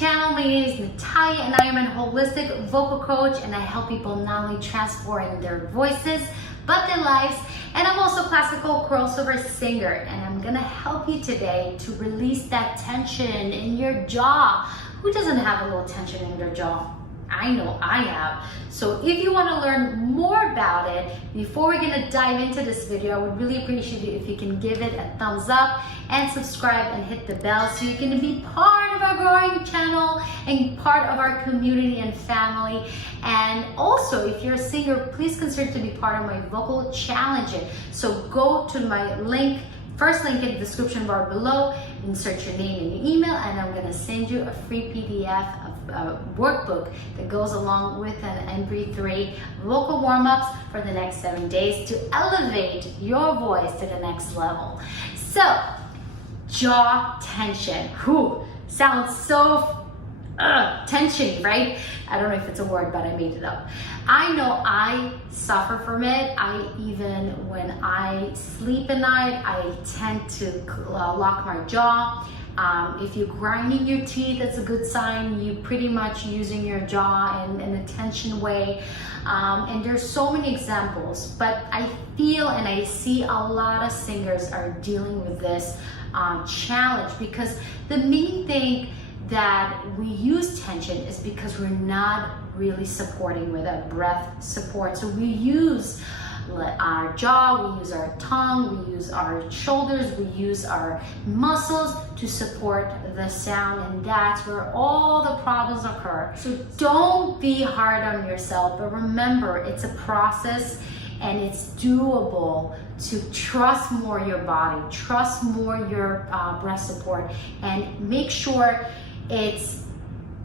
channel. My name is Natalia and I am a holistic vocal coach, and I help people not only transform their voices but their lives. And I'm also a classical crossover singer, and I'm gonna help you today to release that tension in your jaw. Who doesn't have a little tension in their jaw? I know I have. So if you want to learn more about it, before we're going to dive into this video, I would really appreciate it if you can give it a thumbs up and subscribe and hit the bell so you can be part of our growing channel and part of our community and family. And also, if you're a singer, please consider to be part of my vocal challenge. So go to my link, first link in the description bar below, insert your name and your email, and I'm gonna send you a free PDF of a workbook that goes along with an MP3 vocal warm-ups for the next 7 days to elevate your voice to the next level. So, jaw tension. Whew, sounds so tension, right? I don't know if it's a word, but I made it up. I know I suffer from it. Even when I sleep at night, I tend to lock my jaw. If you're grinding your teeth, that's a good sign. You pretty much using your jaw in a tension way. And there's so many examples, but I feel and I see a lot of singers are dealing with this challenge, because the main thing that we use tension is because we're not really supporting with a breath support. So we use our jaw, we use our tongue, we use our shoulders, we use our muscles to support the sound, and that's where all the problems occur. So don't be hard on yourself, but remember, it's a process and it's doable to trust more your body, trust more your breath support, and make sure it's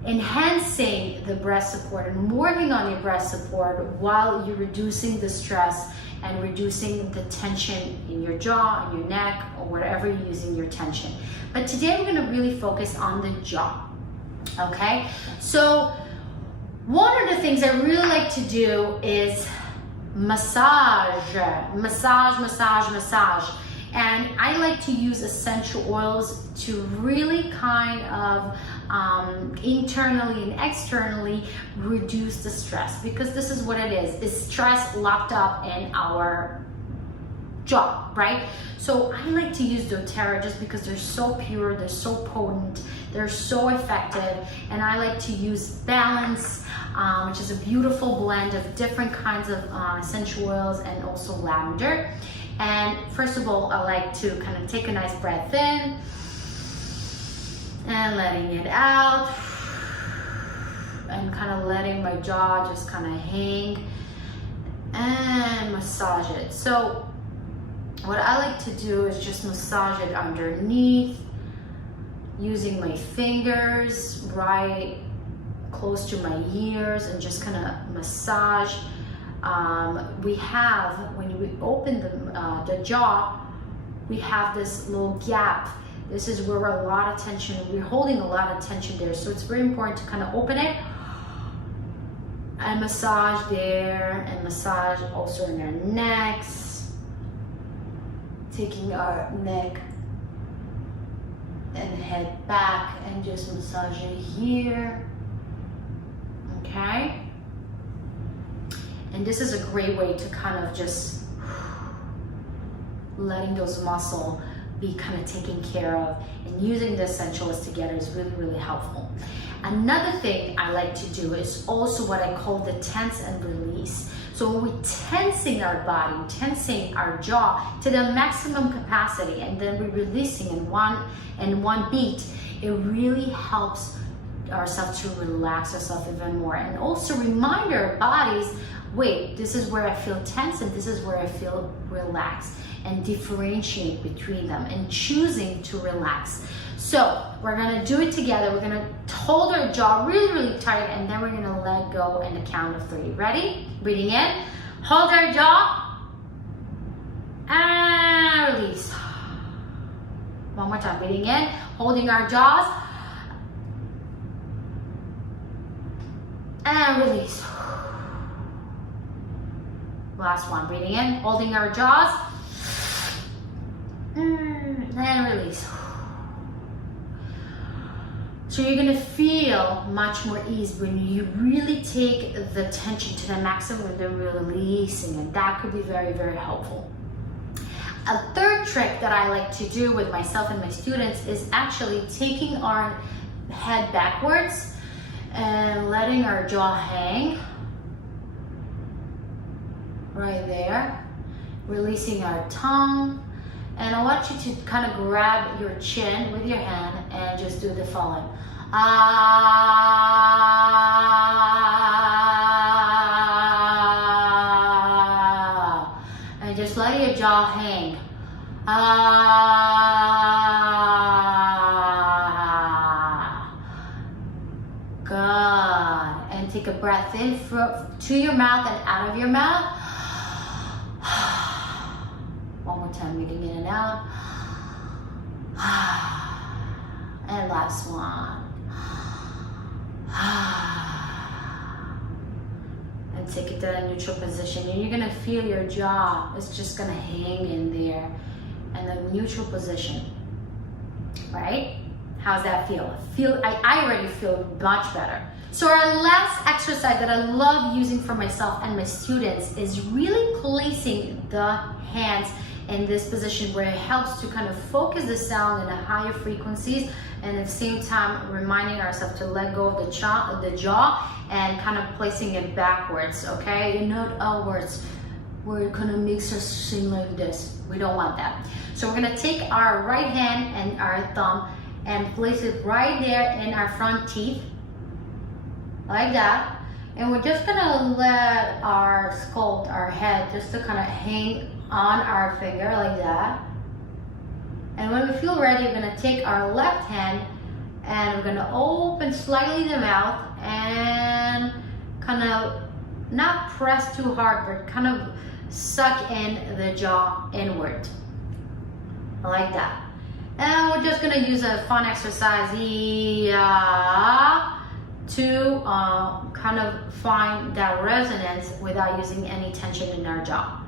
enhancing the breath support and working on your breath support while you're reducing the stress and reducing the tension in your jaw, in your neck, or wherever you're using your tension. But today we're gonna really focus on the jaw, okay? So one of the things I really like to do is massage. And I like to use essential oils to really kind of internally and externally reduce the stress, because this is what it is stress locked up in our jaw, right? So I like to use doTERRA just because they're so pure, they're so potent, they're so effective. And I like to use Balance, which is a beautiful blend of different kinds of essential oils, and also lavender. And first of all, I like to kind of take a nice breath in and letting it out, and kind of letting my jaw just kind of hang and massage it. So what I like to do is just massage it underneath using my fingers right close to my ears, and just kind of massage. We have, when we open the jaw, we have this little gap. This is where a lot of tension, we're holding a lot of tension there. So it's very important to kind of open it and massage there, and massage also in our necks, taking our neck and head back and just massage it here, okay? And this is a great way to kind of just letting those muscles be kind of taken care of, and using the essentials together is really, really helpful. Another thing I like to do is also what I call the tense and release. So when we're tensing our body, tensing our jaw to the maximum capacity, and then we're releasing in one beat, it really helps ourselves to relax ourselves even more, and also remind our bodies, wait, this is where I feel tense and this is where I feel relaxed, and differentiate between them and choosing to relax. So we're gonna do it together. We're gonna hold our jaw really, really tight, and then we're gonna let go in the count of 3. Ready? Breathing in, hold our jaw, and release. One more time, breathing in, holding our jaws, and release. Last one, breathing in, holding our jaws, and release. So you're gonna feel much more ease when you really take the tension to the maximum and then releasing it. That could be very, very helpful. A third trick that I like to do with myself and my students is actually taking our head backwards and letting our jaw hang right there, releasing our tongue. And I want you to kind of grab your chin with your hand and just do the following. Ah. And just let your jaw hang. Ah. Good. And take a breath in to your mouth and out of your mouth. One more time, breathing in and out. And last one. And take it to that neutral position. And you're gonna feel your jaw is just gonna hang in there. And the neutral position, right? How's that feel? I already feel much better. So our last exercise that I love using for myself and my students is really placing the hands in this position where it helps to kind of focus the sound in the higher frequencies, and at the same time reminding ourselves to let go of the jaw and kind of placing it backwards, okay? And not outwards, where it kind of makes us sing like this. We don't want that. So we're gonna take our right hand and our thumb and place it right there in our front teeth, like that. And we're just gonna let our skull, our head, just to kind of hang on our finger like that. And when we feel ready, we're gonna take our left hand and we're gonna open slightly the mouth and kind of not press too hard, but kind of suck in the jaw inward, like that. And we're just gonna use a fun exercise to kind of find that resonance without using any tension in our jaw.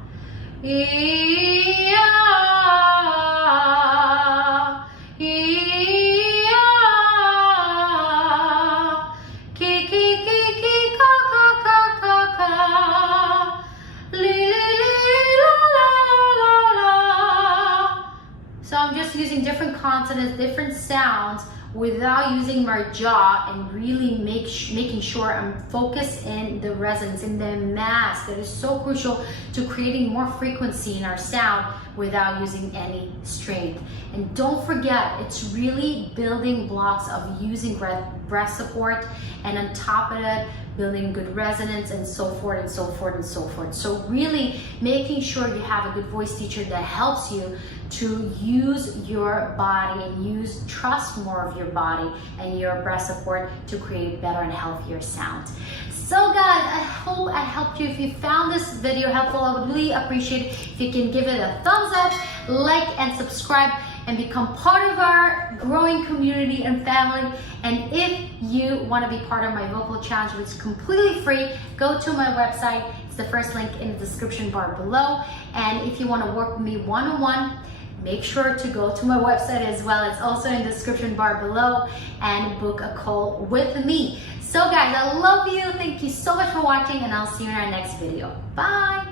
So I'm just using different consonants, different sounds without using my jaw, and really making sure I'm focused in the resonance, in the mass that is so crucial to creating more frequency in our sound without using any strength. And don't forget, it's really building blocks of using breath support, and on top of it, building good resonance, and so forth and so forth and so forth. So really making sure you have a good voice teacher that helps you to use your body and trust more of your body and your breath support to create better and healthier sound. So guys, I hope I helped you. If you found this video helpful, I would really appreciate it if you can give it a thumbs up, like, and subscribe, and become part of our growing community and family. And if you want to be part of my vocal challenge, which is completely free, go to my website. It's the first link in the description bar below. And if you want to work with me one-on-one, make sure to go to my website as well. It's also in the description bar below, and book a call with me. So guys, I love you. Thank you so much for watching, and I'll see you in our next video. Bye.